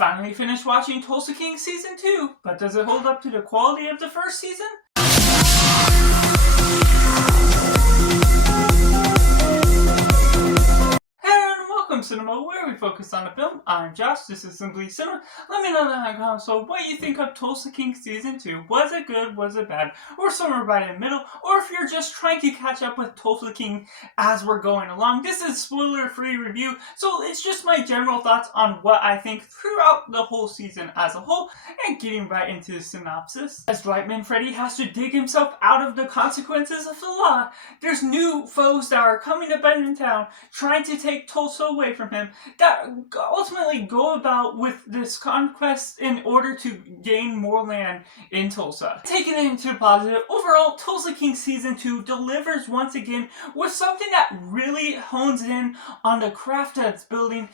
finally finished watching Tulsa King Season 2, but does it hold up to the quality of the first season? Welcome Cinema, where we focus on a film. I'm Josh, this is Simply Cinema. Let me know down in the comments what you think of Tulsa King Season 2. Was it good, was it bad, or somewhere right in the middle? Or if you're just trying to catch up with Tulsa King as we're going along. This is spoiler-free review, so it's just my general thoughts on what I think throughout the whole season as a whole, and getting right into the synopsis. As Dwight Freddy has to dig himself out of the consequences of the law, there's new foes that are coming to Bentontown, trying to take Tulsa away from him, that ultimately go about with this conquest in order to gain more land in Tulsa. Taking it into positive, overall, Tulsa King Season 2 delivers once again with something that really hones in on the craft that's building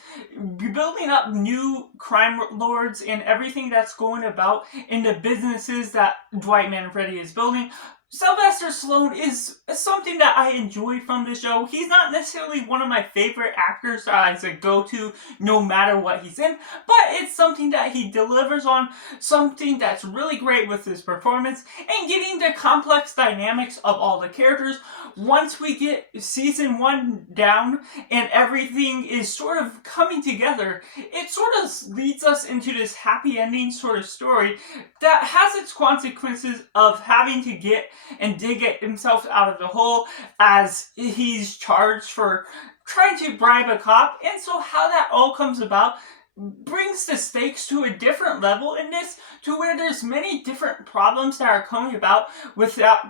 up new crime lords and everything that's going about in the businesses that Dwight Freddy is building. Sylvester Stallone is something that I enjoy from the show. He's not necessarily one of my favorite actors as a go-to no matter what he's in, but it's something that he delivers on, something that's really great with his performance, and getting the complex dynamics of all the characters. Once we get Season 1 down and everything is sort of coming together, it sort of leads us into this happy ending sort of story that has its consequences of having to get and dig himself out of the hole as he's charged for trying to bribe a cop. And so how that all comes about brings the stakes to a different level in this, to where there's many different problems that are coming about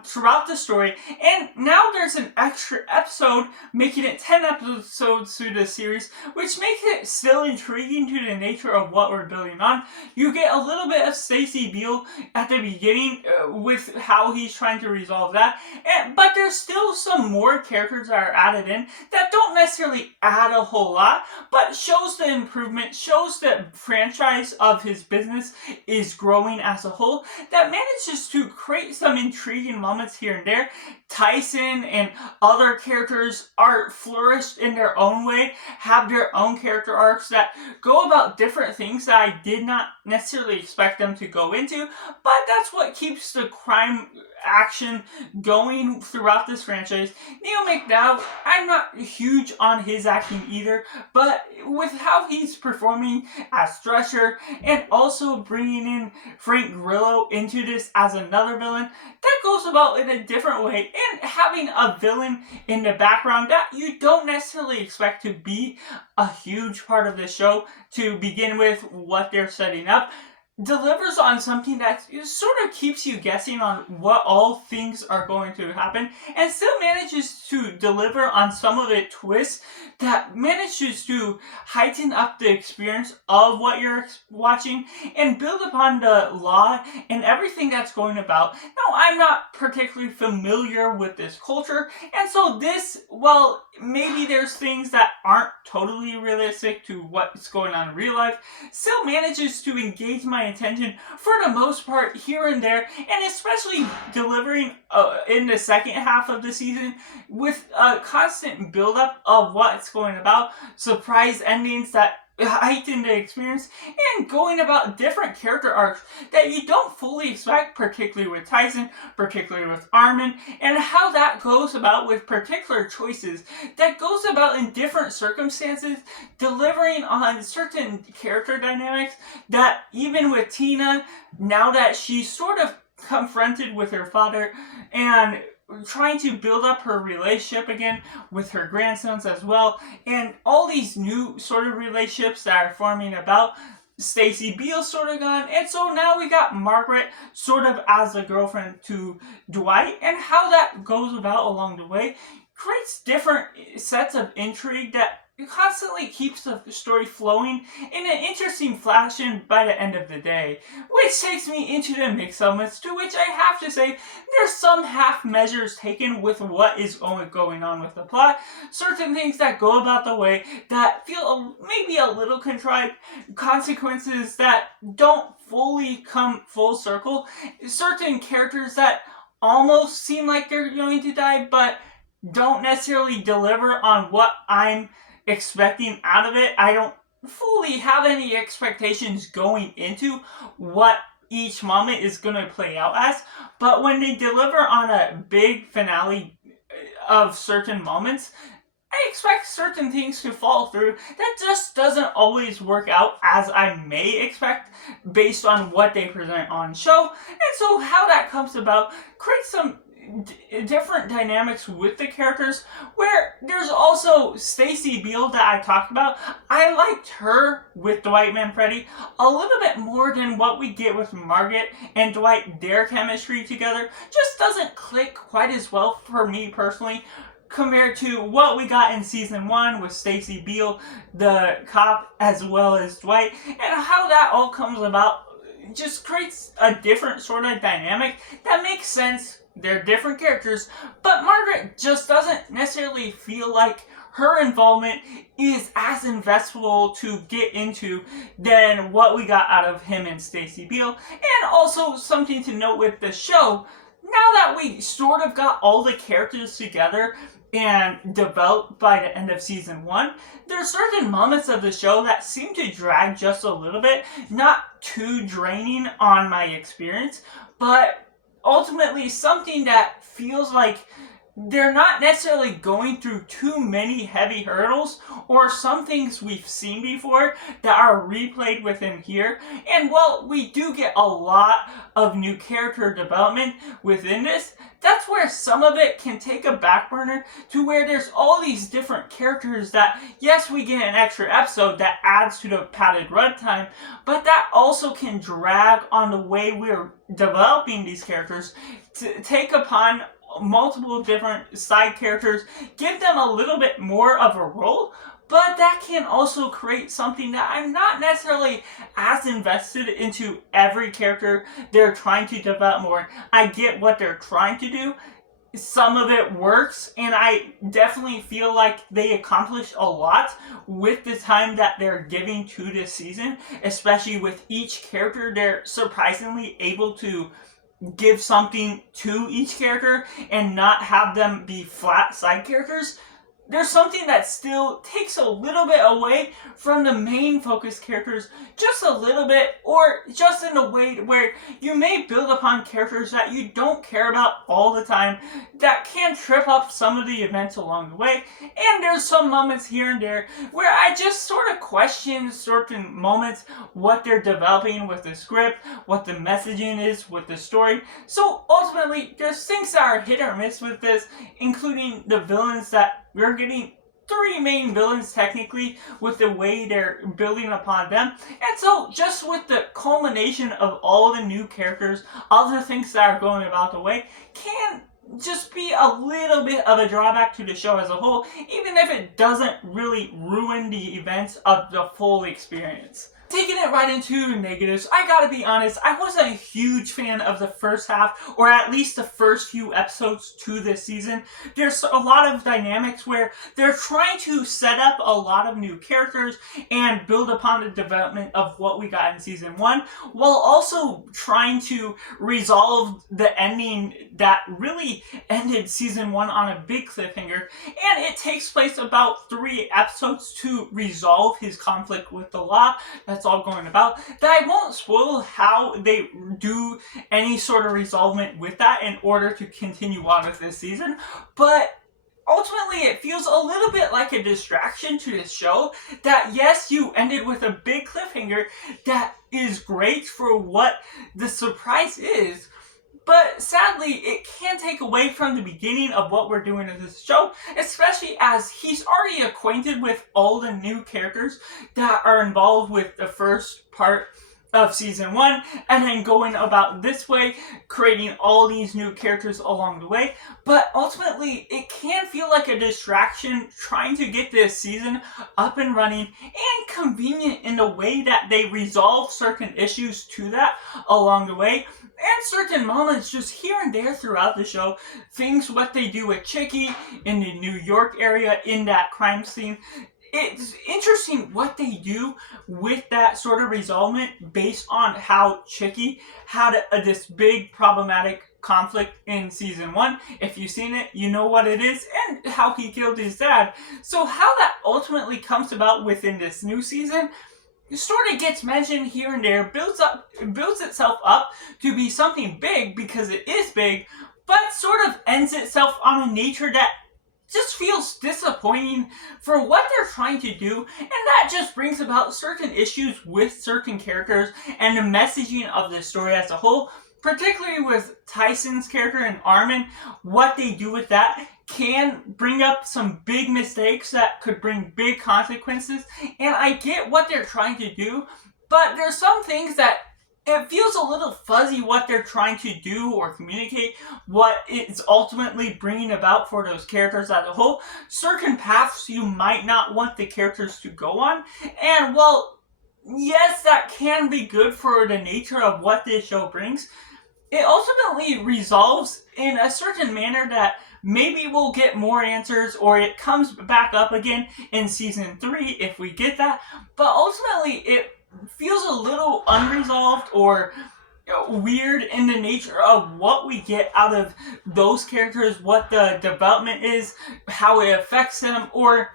throughout the story. And now there's an extra episode, making it 10 episodes through the series, which makes it still intriguing to the nature of what we're building on. You get a little bit of Stacy Beale at the beginning with how he's trying to resolve that, but there's still some more characters that are added in that don't necessarily add a whole lot, but shows the improvement, shows the franchise of his business is growing as a whole, that manages to create some intriguing moments here and there. Tyson and other characters are flourished in their own way, have their own character arcs that go about different things that I did not necessarily expect them to go into, but that's what keeps the crime action going throughout this franchise. Neil McDowell, I'm not huge on his acting either, but with how he's performing as Thresher and also bringing in Frank Grillo into this as another villain, that goes about in a different way, and having a villain in the background that you don't necessarily expect to be a huge part of the show to begin with, what they're setting up, delivers on something that sort of keeps you guessing on what all things are going to happen, and still manages to deliver on some of the twists that manages to heighten up the experience of what you're watching and build upon the law and everything that's going about. Now, I'm not particularly familiar with this culture, and so this, well, maybe there's things that aren't totally realistic to what's going on in real life, still manages to engage my attention for the most part here and there, and especially delivering in the second half of the season with a constant build-up of what's going about, surprise endings that heighten the experience, and going about different character arcs that you don't fully expect, particularly with Tyson, particularly with Armin, and how that goes about with particular choices that goes about in different circumstances, delivering on certain character dynamics that even with Tina, now that she's sort of confronted with her father and trying to build up her relationship again with her grandsons as well, and all these new sort of relationships that are forming about. Stacy Beale sort of gone, and so now we got Margaret sort of as a girlfriend to Dwight, and how that goes about along the way creates different sets of intrigue that constantly keeps the story flowing in an interesting fashion by the end of the day. Which takes me into the mixed elements, to which I have to say there's some half measures taken with what is going on with the plot. Certain things that go about the way that feel maybe a little contrived, consequences that don't fully come full circle, certain characters that almost seem like they're going to die but don't necessarily deliver on what I'm expecting out of it. I don't fully have any expectations going into what each moment is going to play out as, but when they deliver on a big finale of certain moments, I expect certain things to fall through. That just doesn't always work out as I may expect based on what they present on show. And so how that comes about creates some different dynamics with the characters, where there's also Stacy Beal that I talked about. I liked her with Dwight Manfredi a little bit more than what we get with Margaret and Dwight. Their chemistry together just doesn't click quite as well for me personally compared to what we got in season 1 with Stacy Beal, the cop, as well as Dwight, and how that all comes about just creates a different sort of dynamic that makes sense. They're different characters, but Margaret just doesn't necessarily feel like her involvement is as investable to get into than what we got out of him and Stacy Beal. And also something to note with the show, now that we sort of got all the characters together and developed by the end of season 1, there are certain moments of the show that seem to drag just a little bit, not too draining on my experience, but ultimately something that feels like they're not necessarily going through too many heavy hurdles, or some things we've seen before that are replayed within here. And while we do get a lot of new character development within this, that's where some of it can take a back burner to where there's all these different characters that, yes, we get an extra episode that adds to the padded runtime, but that also can drag on the way we're developing these characters to take upon multiple different side characters, give them a little bit more of a role, but that can also create something that I'm not necessarily as invested into every character they're trying to develop more. I get what they're trying to do. Some of it works, and I definitely feel like they accomplished a lot with the time that they're giving to this season, especially with each character. They're surprisingly able to give something to each character and not have them be flat side characters. There's something that still takes a little bit away from the main focus characters, just a little bit, or just in a way where you may build upon characters that you don't care about all the time, that can trip up some of the events along the way. And there's some moments here and there where I just sort of question certain moments, what they're developing with the script, what the messaging is with the story. So ultimately, there's things that are hit or miss with this, including the villains that we're getting 3 main villains technically with the way they're building upon them. And so just with the culmination of all the new characters, all the things that are going about the way, can just be a little bit of a drawback to the show as a whole, even if it doesn't really ruin the events of the full experience. Taking it right into negatives, I gotta be honest, I wasn't a huge fan of the first half, or at least the first few episodes to this season. There's a lot of dynamics where they're trying to set up a lot of new characters and build upon the development of what we got in season 1, while also trying to resolve the ending that really ended season 1 on a big cliffhanger. And it takes place about 3 episodes to resolve his conflict with the law. That's all going about. That I won't spoil how they do any sort of resolvement with that in order to continue on with this season, but ultimately it feels a little bit like a distraction to this show that, yes, you ended with a big cliffhanger that is great for what the surprise is, but sadly, it can take away from the beginning of what we're doing in this show, especially as he's already acquainted with all the new characters that are involved with the first part of season 1, and then going about this way, creating all these new characters along the way. But ultimately, it can feel like a distraction trying to get this season up and running, and convenient in the way that they resolve certain issues to that along the way. And certain moments just here and there throughout the show, things what they do with Chicky in the New York area in that crime scene, it's interesting what they do with that sort of resolvement based on how Chicky had this big problematic conflict in season 1. If you've seen it, you know what it is, and how he killed his dad. So how that ultimately comes about within this new season sort of gets mentioned here and there, builds itself up to be something big because it is big, but sort of ends itself on a nature that just feels disappointing for what they're trying to do, and that just brings about certain issues with certain characters and the messaging of the story as a whole, particularly with Tyson's character and Armin. What they do with that can bring up some big mistakes that could bring big consequences, and I get what they're trying to do, but there's some things that it feels a little fuzzy what they're trying to do or communicate, what it's ultimately bringing about for those characters as a whole. Certain paths you might not want the characters to go on, and well, yes, that can be good for the nature of what this show brings. It ultimately resolves in a certain manner that maybe we'll get more answers, or it comes back up again in season 3 if we get that, but ultimately it feels a little unresolved or weird in the nature of what we get out of those characters, what the development is, how it affects them or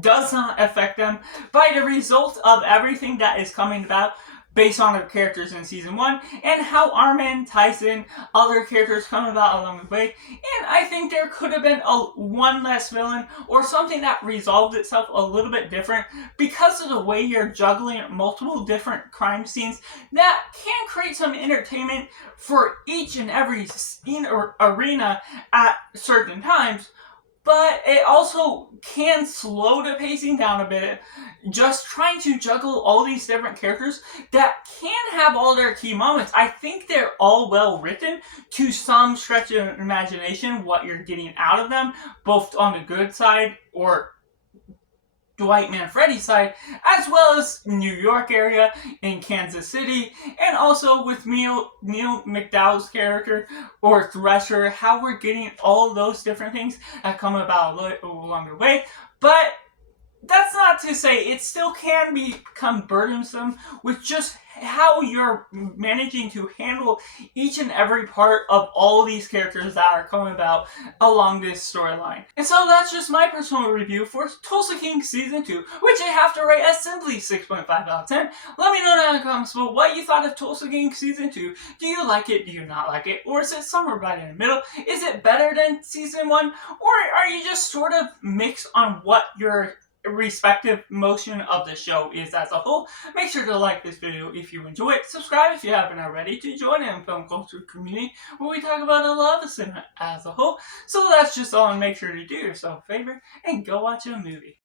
does not affect them by the result of everything that is coming about based on the characters in season 1, and how Armin, Tyson, other characters come about along the way. And I think there could have been one less villain, or something that resolved itself a little bit different because of the way you're juggling multiple different crime scenes that can create some entertainment for each and every scene or arena at certain times. But it also can slow the pacing down a bit, just trying to juggle all these different characters that can have all their key moments. I think they're all well written to some stretch of imagination, what you're getting out of them, both on the good side or Dwight Manfredi's side, as well as New York area, in Kansas City, and also with Neil McDowell's character, or Thresher, how we're getting all those different things that come about along the way. But that's not to say it still can become burdensome with just how you're managing to handle each and every part of all these characters that are coming about along this storyline. And so that's just my personal review for Tulsa King Season 2, which I have to rate as simply 6.5 out of 10. Let me know down in the comments below what you thought of Tulsa King Season 2. Do you like it? Do you not like it? Or is it somewhere right in the middle? Is it better than Season 1? Or are you just sort of mixed on what your respective motion of the show is as a whole? Make sure to like this video if you enjoy it. Subscribe if you haven't already to join in the film culture community where we talk about a lot of cinema as a whole. So that's just all, and make sure to do yourself a favor and go watch a movie.